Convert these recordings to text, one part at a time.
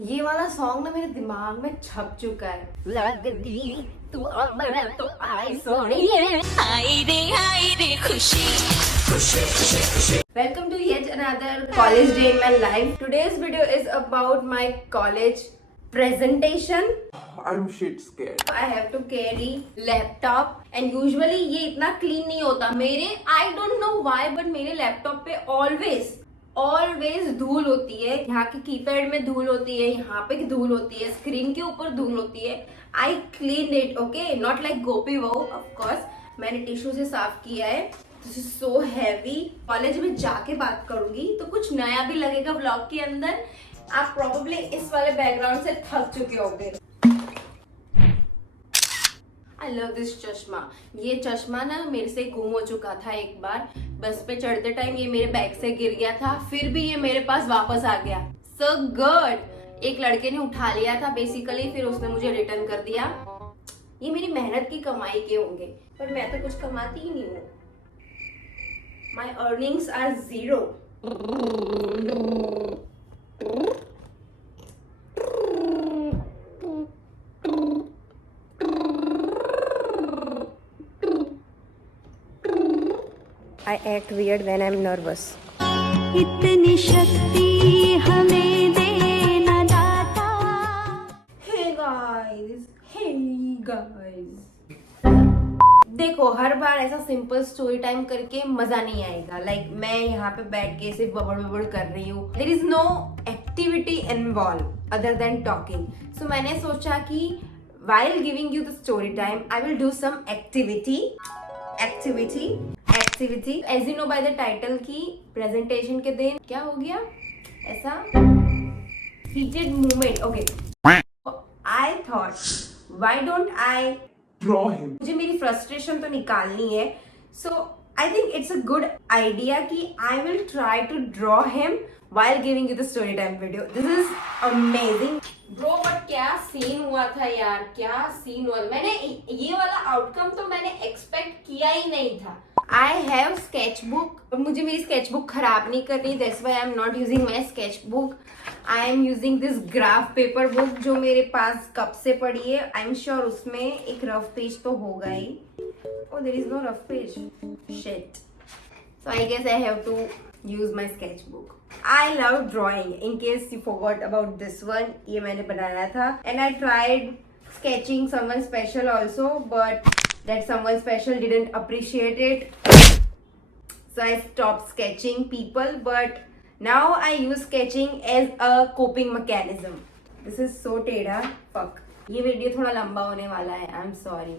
ये वाला सॉन्ग ना मेरे दिमाग में छप चुका है। लगती तू अमर तो आई सोनिए हाय रे खुशी Welcome to yet another college day in my life. Today's video is about my college presentation. I'm shit scared. I have to carry laptop and usually ये इतना clean नहीं होता मेरे। I don't know why but मेरे laptop पे always धूल होती है। यहाँ के कीपैड में धूल होती है, यहाँ पे धूल होती है, स्क्रीन के ऊपर धूल होती है। I cleaned it, okay? Not like गोपी बहू, of course. मैंने टिश्यू से साफ किया है। This is so heavy. College में जाके बात करूंगी तो कुछ नया भी लगेगा व्लॉग के अंदर। आप प्रोबेबली इस वाले बैकग्राउंड से थक चुके होंगे। आई लव दिस चश्मा। ये चश्मा ना मेरे से गुम हो चुका था एक बार। बस पे चढ़ते टाइम ये मेरे बैग से गिर गया था, फिर भी ये मेरे पास वापस आ गया। So good. एक लड़के ने उठा लिया था बेसिकली, फिर उसने मुझे रिटर्न कर दिया। ये मेरी मेहनत की कमाई के होंगे, पर मैं तो कुछ कमाती ही नहीं हूँ। My earnings are zero. I act weird when I'm nervous. इतनी शक्ति हमें देना दाता। Hey guys. देखो, हर बार ऐसा सिंपल स्टोरी टाइम करके मजा नहीं आएगा। लाइक मैं यहाँ पे बैठ के सिर्फ बबड़ कर रही हूँ। There is no activity involve other than talking. So मैंने सोचा कि while giving you the story time, I will do some activity. As you know by the title की presentation के दिन क्या हो गया ऐसा heated moment. Okay. I thought, why don't I Draw him. मुझे मेरी फ्रस्ट्रेशन तो निकालनी है। So I think it's a good idea कि I will try to draw him while giving you the story time video. This is amazing. Bro, but क्या scene हुआ था यार, क्या सीन हुआ। मैंने ये वाला आउटकम तो मैंने एक्सपेक्ट किया ही नहीं था। I have sketchbook और मुझे मेरी sketchbook खराब नहीं करनी। That's why I'm not using my sketchbook. I am using this graph paper book जो मेरे पास कब से पड़ी है। I'm sure उसमें एक रफ पेज तो होगा ही। Oh, there is no rough page. Shit. So I guess I have to use my sketchbook. I love drawing. In case you forgot about this one, ये मैंने बनाया था। And I tried sketching someone special also, but that someone special didn't appreciate it. So I stopped sketching people, but now I use sketching as a coping mechanism. This is so टेढ़ा, fuck. ये video थोड़ा लंबा होने वाला है, I'm sorry.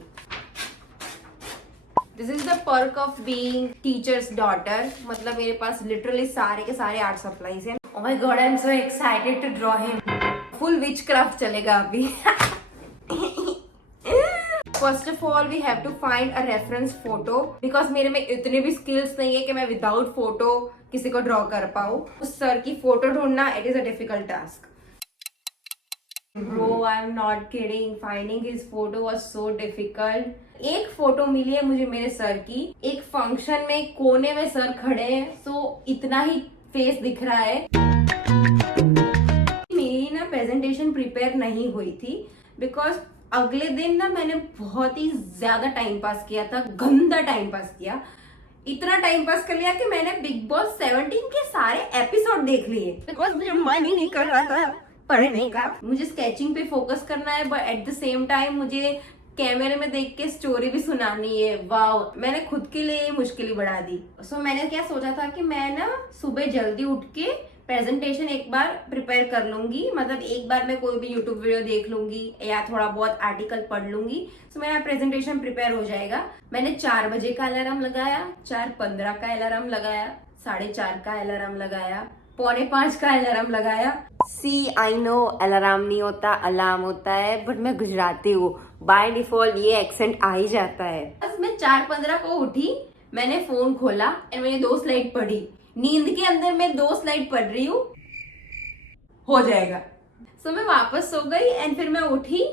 This is the perk of being teacher's daughter. मतलब मेरे पास literally सारे के सारे art supplies हैं. Oh my god, I'm so excited to draw him. Full witchcraft चलेगा अभी. First of all, we have to find a reference photo because मेरे में इतने भी skills नहीं है कि मैं without photo किसी को draw कर पाऊँ। उस सर की फोटो ढूंढना it is a difficult task. Bro, I'm not kidding. Finding his photo was so difficult. एक फोटो मिली है मुझे मेरे सर की। एक फंक्शन में कोने में सर खड़े हैं, so इतना ही फेस दिख रहा है। मेरी ना प्रेजेंटेशन प्रिपेयर नहीं हुई थी बिकॉज अगले दिन ना मैंने बहुत ही ज्यादा टाइम पास किया था, गंदा टाइम पास किया। इतना टाइम पास कर लिया कि मैंने बिग बॉस 17 के सारे एपिसोड देख लिए बिकॉज मुझे मन ही नहीं कर रहा था पढ़ने का। मुझे स्केचिंग पे फोकस करना है, but at the same time मुझे कैमरे में देख के स्टोरी भी सुनानी है। वाव, मैंने खुद के लिए मुश्किल बढ़ा दी। सो मैंने क्या सोचा था कि मैं ना सुबह जल्दी उठ के प्रेजेंटेशन एक बार प्रिपेयर कर लूंगी। मतलब एक बार मैं कोई भी यूट्यूब वीडियो देख लूंगी या थोड़ा बहुत आर्टिकल पढ़ लूंगी, तो मेरा प्रेजेंटेशन प्रिपेयर हो जाएगा। मैंने 4 बजे का अलार्म लगाया, 4:15 का अलार्म लगाया, 4:30 का अलार्म लगाया, 4:45 का अलार्म लगाया। सी आई नो अलार्म नहीं होता, अलार्म होता है, बट मैं गुजराती हूँ, बाय डिफॉल्ट ये एक्सेंट आ ही जाता है। बस मैं 4:15 को उठी, मैंने फोन खोला और मैंने 2 स्लाइड पढ़ी। नींद के अंदर मैं 2 स्लाइड पढ़ रही हूँ, हो जाएगा। सो मैं वापस सो गई एंड फिर मैं उठी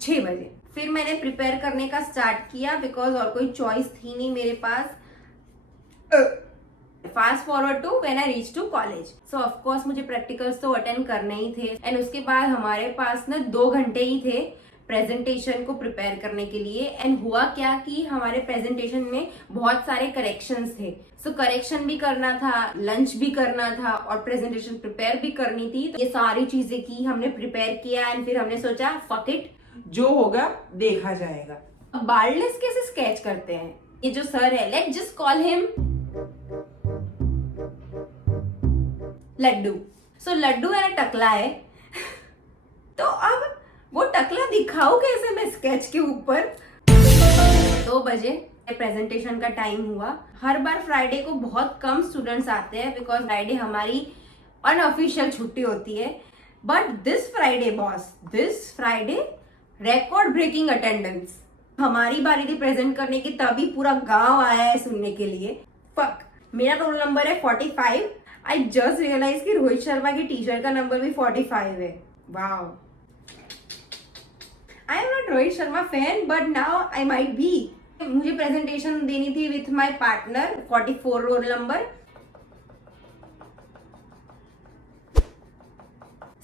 6 बजे। फिर मैंने प्रिपेयर करने का स्टार्ट किया बिकॉज और कोई चॉइस थी नहीं मेरे पास। Fast forward to when I reach to college. So of course मुझे प्रैक्टिकल्स तो अटेंड करने ही थे एंड उसके बाद हमारे पास ना 2 घंटे ही थे प्रेजेंटेशन को प्रिपेयर करने के लिए। एंड हुआ क्या कि हमारे प्रेजेंटेशन में बहुत सारे करेक्शंस थे। सो करेक्शन भी करना था, लंच भी करना था और प्रेजेंटेशन प्रिपेयर भी करनी थी। तो ये सारी चीजें की, हमने प्रिपेयर किया एंड फिर हमने सोचा फक इट, जो होगा देखा जाएगा। अब बार्डलेस कैसे स्केच करते हैं? ये जो सर है, let just call him Laddu. So Laddu है ना टकला है तो अब वो टकला दिखाओ कैसे मैं स्केच के ऊपर। 2 बजे प्रेजेंटेशन का टाइम हुआ। हर बार फ्राइडे को बहुत कम स्टूडेंट्स आते हैं बिकॉज फ्राइडे हमारी अनऑफिशियल छुट्टी होती है। But this Friday boss, this Friday record breaking attendance. हमारी बारी थी प्रेजेंट करने की, तभी पूरा गांव आया है सुनने के लिए। फक, मेरा रोल नंबर है 45। आई जस्ट रियलाइज कि रोहित शर्मा की टी शर्ट का नंबर भी 45 है। Wow, I am not Rohit Sharma fan but now I might be. मुझे प्रेजेंटेशन देनी थी with my partner, 44 roll number.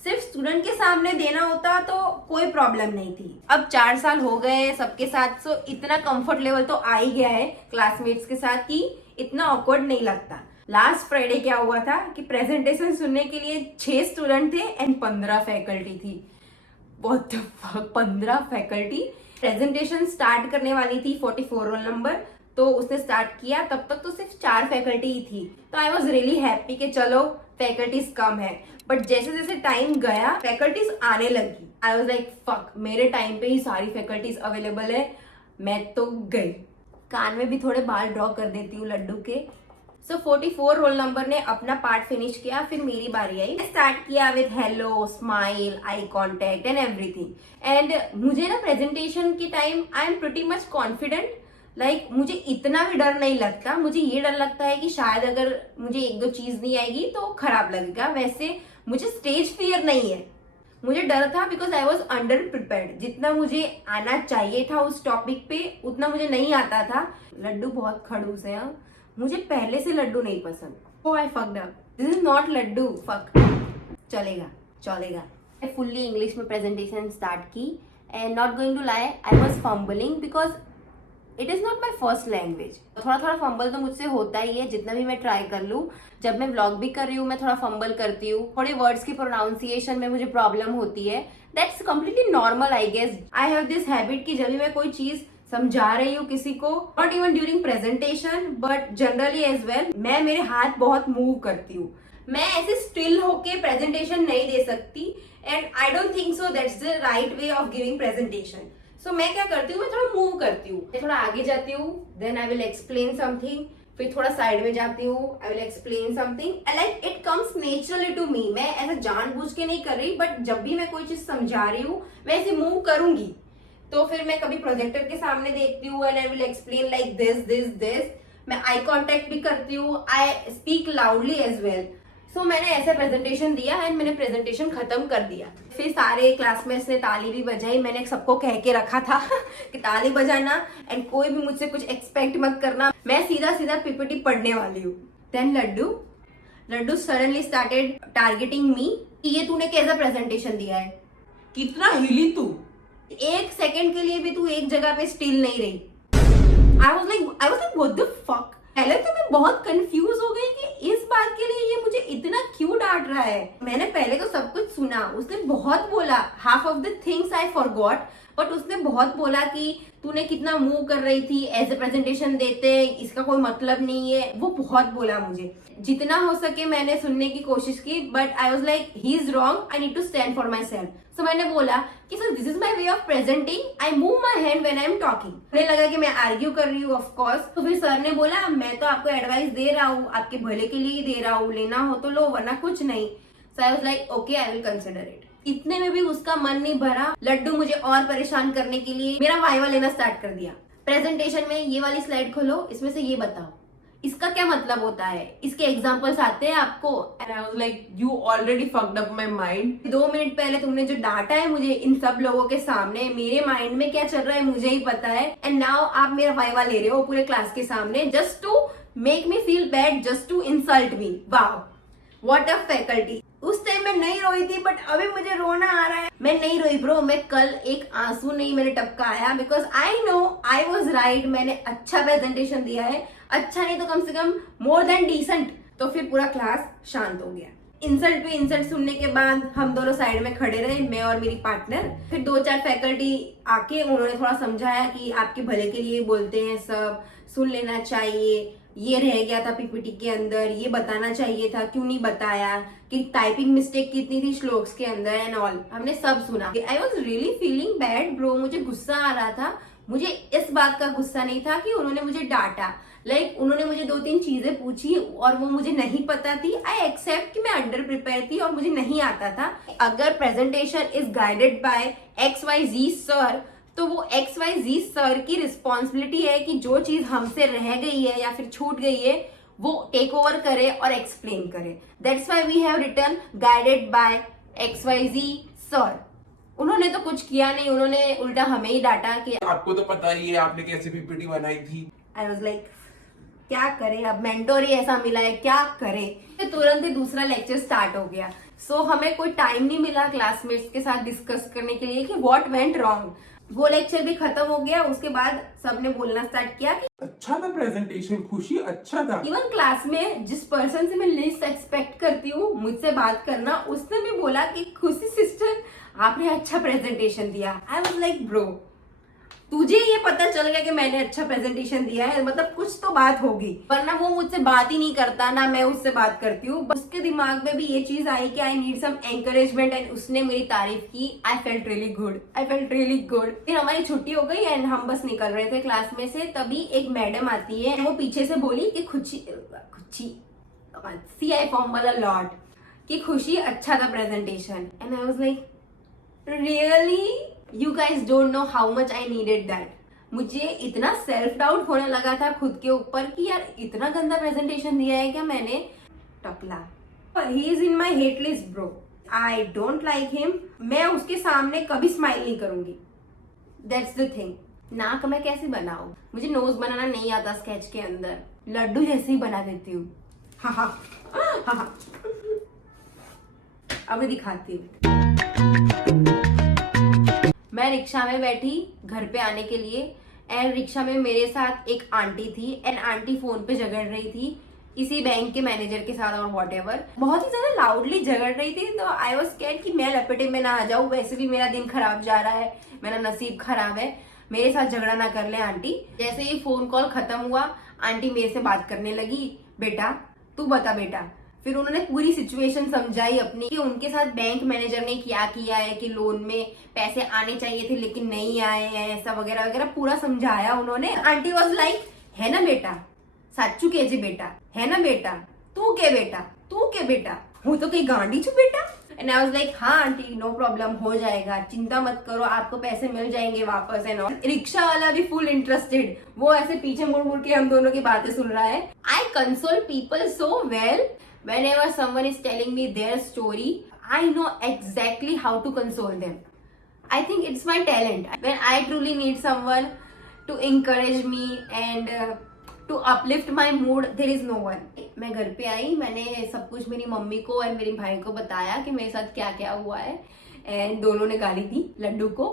सिर्फ स्टूडेंट के सामने देना होता तो कोई प्रॉब्लम नहीं थी। अब 4 साल हो गए सबके साथ, सो इतना कंफर्ट लेवल तो आ ही गया है क्लासमेट्स के साथ कि इतना ऑकवर्ड नहीं लगता। लास्ट फ्राइडे क्या हुआ था कि प्रेजेंटेशन सुनने के लिए 6 स्टूडेंट थे एंड 15 फैकल्टी थी। बहुत 15 फैकल्टी। प्रेजेंटेशन स्टार्ट करने वाली थी 44 रोल नंबर, तो उसने स्टार्ट किया, तब तक तो सिर्फ 4 फैकल्टी ही थी। तो आई वॉज रियली हैप्पी कि चलो फैकल्टीज कम है। बट जैसे जैसे टाइम गया फैकल्टीज आने लगी। आई वॉज लाइक फक, मेरे टाइम पे ही सारी फैकल्टीज अवेलेबल है, मैं तो गई। कान में भी थोड़े बाल ड्रॉ कर देती हूँ लड्डू के। सो 44 रोल नंबर ने अपना पार्ट फिनिश किया, फिर मेरी बारी आई। स्टार्ट किया with hello, smile, eye contact and everything. And मुझे ना प्रेजेंटेशन के time I am pretty much confident. Like मुझे इतना भी डर नहीं लगता। मुझे ये डर लगता है कि शायद अगर मुझे 1-2 चीज नहीं आएगी तो खराब लगेगा। वैसे मुझे स्टेज फियर नहीं है। मुझे डर था because I was under prepared. जितना मुझे आना चाहिए था उस टॉपिक पे उतना मुझे नहीं आता था। लड्डू बहुत खड़ूस है, मुझे पहले से लड्डू नहीं पसंद। Oh I fucked up, this is not Laddu, fuck. चलेगा चलेगा। मैं फुल्ली इंग्लिश में प्रेजेंटेशन स्टार्ट की and not going to lie, I was fumbling because it is not my first language. थोड़ा थोड़ा फंबल तो मुझसे होता ही है, जितना भी मैं ट्राई कर लूँ। जब मैं व्लॉग भी कर रही हूँ मैं थोड़ा फंबल करती हूँ। थोड़े वर्ड्स की प्रोनाउंसिएशन में मुझे प्रॉब्लम होती है। That's completely normal I guess. I have this habit कि जब भी मैं कोई चीज समझा रही हूँ किसी को, not even during presentation but generally as well, मैं मेरे हाथ बहुत मूव करती हूँ। मैं ऐसे स्टिल होके प्रेजेंटेशन नहीं दे सकती and I don't think so that's the right way of giving presentation. So मैं क्या करती हूँ, मैं थोड़ा मूव करती हूँ, मैं थोड़ा आगे जाती हूँ, then I will explain something, फिर थोड़ा साइड में जाती हूँ, I will explain something, like it comes naturally to me. मैं ऐसा जानबूझ के नहीं कर रही, बट जब भी मैं कोई चीज समझा रही हूँ मैं ऐसे मूव करूंगी। तो फिर मैं कभी प्रोजेक्टर के सामने देखती हूँ and I will explain like this this this. मैं आई कांटेक्ट भी करती हूँ, I speak loudly as well. So मैंने ऐसा प्रेजेंटेशन दिया एंड मैंने प्रेजेंटेशन खत्म कर दिया। फिर सारे क्लासमेट्स ने ताली भी बजाई। मैंने सबको कह के रखा था कि ताली बजाना एंड कोई भी मुझसे कुछ एक्सपेक्ट मत करना, मैं सीधा सीधा पीपीटी पढ़ने वाली हूँ। Then Laddu suddenly started targeting me कि ये तूने कैसा प्रेजेंटेशन दिया है, कितना हिली तू, 1 सेकेंड के लिए भी तू एक जगह पे स्टिल नहीं रही। आई was like what the fuck. पहले तो मैं बहुत कंफ्यूज हो गई कि इस बात के लिए ये मुझे इतना क्यों डांट रहा है। मैंने पहले तो सब कुछ सुना, उसने बहुत बोला, half of the things I forgot, but उसने बहुत बोला कि तूने कितना मूव कर रही थी, एज ए प्रेजेंटेशन देते इसका कोई मतलब नहीं है। वो बहुत बोला मुझे। जितना हो सके मैंने सुनने की कोशिश की, but I was like he is wrong, I need to stand for myself. So मैंने बोला कि sir this is my way of presenting, I move my hand when I am talking. मुझे लगा कि मैं आर्ग्यू कर रही हूँ ऑफ कोर्स। तो फिर सर ने बोला मैं तो आपको एडवाइस दे रहा हूँ, आपके भले के लिए ही दे रहा हूँ, लेना हो तो लो वरना कुछ नहीं। So I was like okay I will consider it. इतने में भी उसका मन नहीं भरा। लड्डू मुझे और परेशान करने के लिए मेरा वाइवा लेना स्टार्ट कर दिया। प्रेजेंटेशन में ये वाली स्लाइड खोलो, इसमें से ये बताओ इसका क्या मतलब होता है, इसके एग्जांपल्स आते हैं आपको। and I was like you already fucked up my mind। 2 minute पहले तुमने जो डांटा है मुझे इन सब लोगों के सामने, मेरे माइंड में क्या चल रहा है मुझे ही पता है, एंड नाउ आप मेरा वाइवा ले रहे हो पूरे क्लास के सामने just to make me feel bad just to insult me. Wow, what a faculty. उस टाइम मैं नहीं रोई थी, बट अभी मुझे रोना आ रहा है। मैं नहीं रोई ब्रो, मैं कल एक आंसू नहीं मेरे टपकाया, because I know I was right. मैंने अच्छा प्रेजेंटेशन दिया है, अच्छा नहीं तो कम से कम मोर देन डिसेंट। तो फिर पूरा क्लास शांत हो गया। इंसल्ट पे इंसल्ट सुनने के बाद हम दोनों साइड में खड़े रहे, मैं और मेरी पार्टनर। फिर 2-4 फैकल्टी आके उन्होंने थोड़ा समझाया कि आपके भले के लिए बोलते हैं, सब सुन लेना चाहिए, ये रह गया था पीपीटी के अंदर, ये बताना चाहिए था, क्यों नहीं बताया, कि टाइपिंग मिस्टेक कितनी थी श्लोक्स के अंदर एंड ऑल। हमने सब सुना। I was really feeling bad bro, मुझे गुस्सा आ रहा था। मुझे इस बात का गुस्सा नहीं था कि उन्होंने मुझे डांटा। उन्होंने मुझे 2-3 चीजें पूछी और वो मुझे नहीं पता थी। आई एक्सेप्ट कि मैं अंडर प्रिपेयर थी और मुझे नहीं आता था। अगर presentation is guided by XYZ sir, तो वो XYZ सर की रिस्पॉन्सिबिलिटी है कि जो चीज हमसे रह गई है या फिर छूट गई है वो टेक ओवर करे और एक्सप्लेन करे। That's why we have written guided by XYZ sir. उन्होंने तो कुछ किया नहीं, उन्होंने उल्टा हमें ही डांटा कि आपको तो पता ही है आपने कैसे पीपीटी बनाई थी। आई वॉज लाइक क्या करे, अब मेंटोर ही ऐसा मिला है, क्या करे। तो तुरंत ही दूसरा लेक्चर स्टार्ट हो गया। सो हमें कोई टाइम नहीं मिला क्लासमेट्स के साथ डिस्कस करने के लिए कि व्हाट वेंट रॉन्ग। वो लेक्चर भी खत्म हो गया। उसके बाद सबने बोलना स्टार्ट किया कि अच्छा था प्रेजेंटेशन, खुशी अच्छा था। इवन क्लास में जिस पर्सन से मैं लिस्ट एक्सपेक्ट करती हूँ मुझसे बात करना, उसने भी बोला कि खुशी सिस्टर आपने अच्छा प्रेजेंटेशन दिया। आई वाज लाइक ब्रो, तुझे ये पता चल गया कि मैंने अच्छा प्रेजेंटेशन दिया है, मतलब कुछ तो बात होगी, वरना वो मुझसे बात ही नहीं करता, ना मैं उससे बात करती हूँ। उसके दिमाग में भी ये चीज आई कि I need some encouragement and उसने मेरी तारीफ की। I felt really good, I felt really good. फिर हमारी छुट्टी हो गई एंड हम बस निकल रहे थे क्लास में से, तभी एक मैडम आती है। वो पीछे से बोली कि खुशी सी आई फॉर्मल अ लॉट, कि खुशी अच्छा था presentation. And I was like really, you guys don't know how much I needed that. मुझे इतना सेल्फ डाउट होने लगा था खुद के ऊपर कि यार इतना गंदा प्रेजेंटेशन दिया है क्या मैंने। टकला, he is in my hate list bro, I don't like him. मैं उसके सामने कभी स्माइल नहीं करूंगी। That's the thing. नाक मैं कैसे बनाऊं, मुझे नोज बनाना नहीं आता स्केच के अंदर, लड्डू जैसे ही बना देती हूँ। अब मैं दिखाती हूँ। मैं रिक्शा में बैठी घर पे आने के लिए एंड रिक्शा में मेरे साथ एक आंटी थी एंड आंटी फोन पे झगड़ रही थी इसी बैंक के मैनेजर के साथ और व्हाटएवर, बहुत ही ज्यादा लाउडली झगड़ रही थी। तो आई वाज स्कैर्ड कि मैं लपेटे में ना आ जाऊं, वैसे भी मेरा दिन खराब जा रहा है, मेरा नसीब खराब है, मेरे साथ झगड़ा ना कर ले आंटी। जैसे ही फोन कॉल खत्म हुआ, आंटी मेरे से बात करने लगी, बेटा तू बता बेटा। फिर उन्होंने पूरी सिचुएशन समझाई अपनी कि उनके साथ बैंक मैनेजर ने क्या किया है, कि लोन में पैसे आने चाहिए थे लेकिन नहीं आए हैं, ऐसा वगैरह वगैरह पूरा समझाया उन्होंने। आंटी वाज लाइक, है ना बेटा साचू के जी बेटा, है ना बेटा, तू के बेटा, तू के बेटा, हूँ तो कहीं गांडी छू बेटा। एंड आई वाज लाइक हाँ आंटी नो प्रॉब्लम, हो जाएगा, चिंता मत करो, आपको पैसे मिल जाएंगे वापस। And all. रिक्शा वाला भी फुल इंटरेस्टेड, वो ऐसे पीछे मुड़ मुड़ के हम दोनों की बातें सुन रहा है। I console people so well whenever someone is telling me their story. I know exactly how to console them. I think it's my talent. When I truly need someone to encourage me and to uplift my mood, there is no one. मैं घर पे आई, मैंने सब कुछ मेरी mummy को और मेरे भाई को बताया कि मेरे साथ क्या क्या हुआ है एंड दोनों ने गाली दी लड्डू को,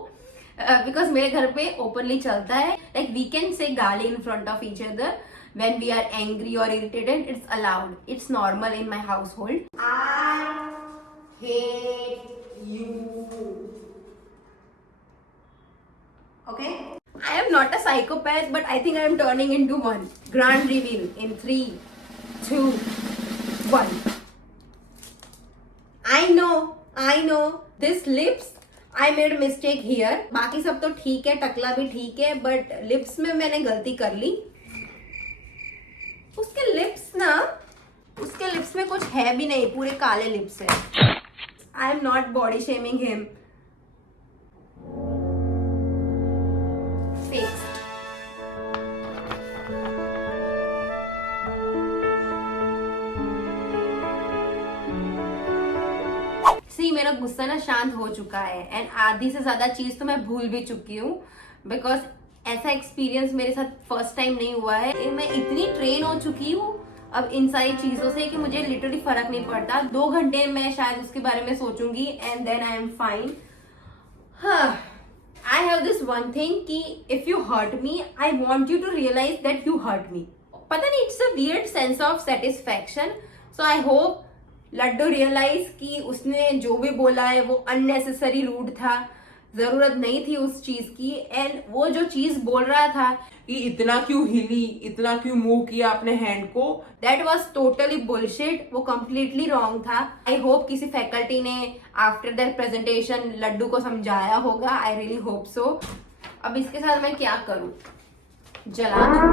बिकॉज मेरे घर पे ओपनली चलता है, लाइक वी कैन से गाली in front of each other. When we are angry or irritated, it's allowed. It's normal in my household. I hate you. Okay? I am not a psychopath, but I think I am turning into one. Grand reveal in 3, 2, 1. I know. This lips, I made a mistake here. बाकी सब तो ठीक है, टकला भी ठीक है, but lips में मैंने गलती कर ली. उसके लिप्स में कुछ है भी नहीं, पूरे काले लिप्स है. I am not body shaming him. See मेरा गुस्सा ना शांत हो चुका है एंड आधी से ज्यादा चीज तो मैं भूल भी चुकी हूँ, बिकॉज ऐसा एक्सपीरियंस मेरे साथ फर्स्ट टाइम नहीं हुआ है। मैं इतनी ट्रेन हो चुकी हूँ अब इन सारी चीजों से कि मुझे लिटरली फर्क नहीं पड़ता। 2 घंटे मैं शायद उसके बारे में सोचूंगी and then I am fine. I have this one thing कि if you hurt me I want you to realize that you hurt me. पता नहीं, it's a weird sense of satisfaction. So I hope Laddu realize कि उसने जो भी बोला है वो अननेसेसरी रूड था, जरूरत नहीं थी उस चीज की। एंड वो जो चीज बोल रहा था कि इतना क्यों हिली, इतना क्यों मूव किया अपने हैंड को, दैट वॉज टोटली बुलशिट। वो कंप्लीटली रॉन्ग था। आई होप किसी फैकल्टी ने आफ्टर दैट प्रेजेंटेशन लड्डू को समझाया होगा। I really hope so. अब इसके साथ मैं क्या करूं, जला दूं?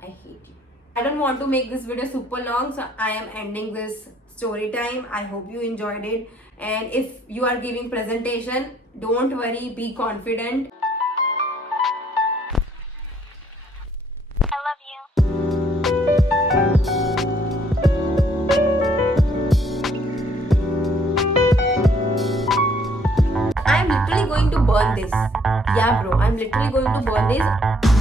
I hate you. I don't want to make this video super long, so I am ending this story time. I hope you enjoyed it. And if you are giving presentation, don't worry, be confident. I love you. I'm literally going to burn this. Yeah, bro, I'm literally going to burn this.